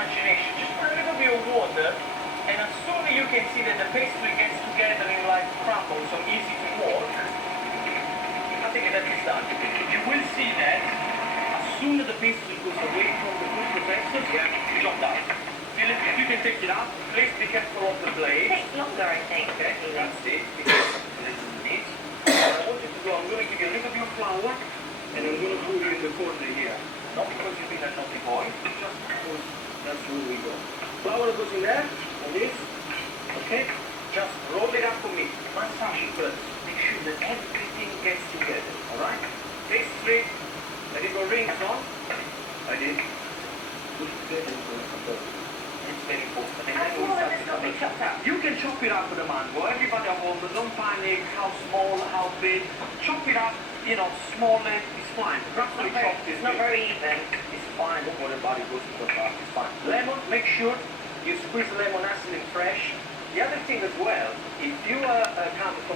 imagination. Just put a little bit of water, and as soon as you can see that the pastry gets together in like crumble, so easy to work, I think that is done. You will see that as soon as the pastry goes away from the food processor, it's dropped out. You can take it out. Please be careful of the blade. It takes longer, I think. Okay, that's it. Because this is meat. What I want you to do, I'm going to give you a little bit of flour, and I'm going to put you in the corner here. Not because you've been a naughty boy, just because that's where we go. Flour goes in there, and this. Okay, just roll it up for me. Massage it first. Make sure that everything gets together. All right? Pastry. Let it go rings on. I did. Push it and go. It's very important. How small is this got to be chopped up? You can chop it up with a mango. Everybody at home, don't panic how small, how big. Chop it up, smaller, it's fine. Roughly chopped is It's not very even. It's fine, don't worry about it, goes to the back, it's fine. Lemon, make sure you squeeze the lemon nice and fresh. The other thing as well, if you come from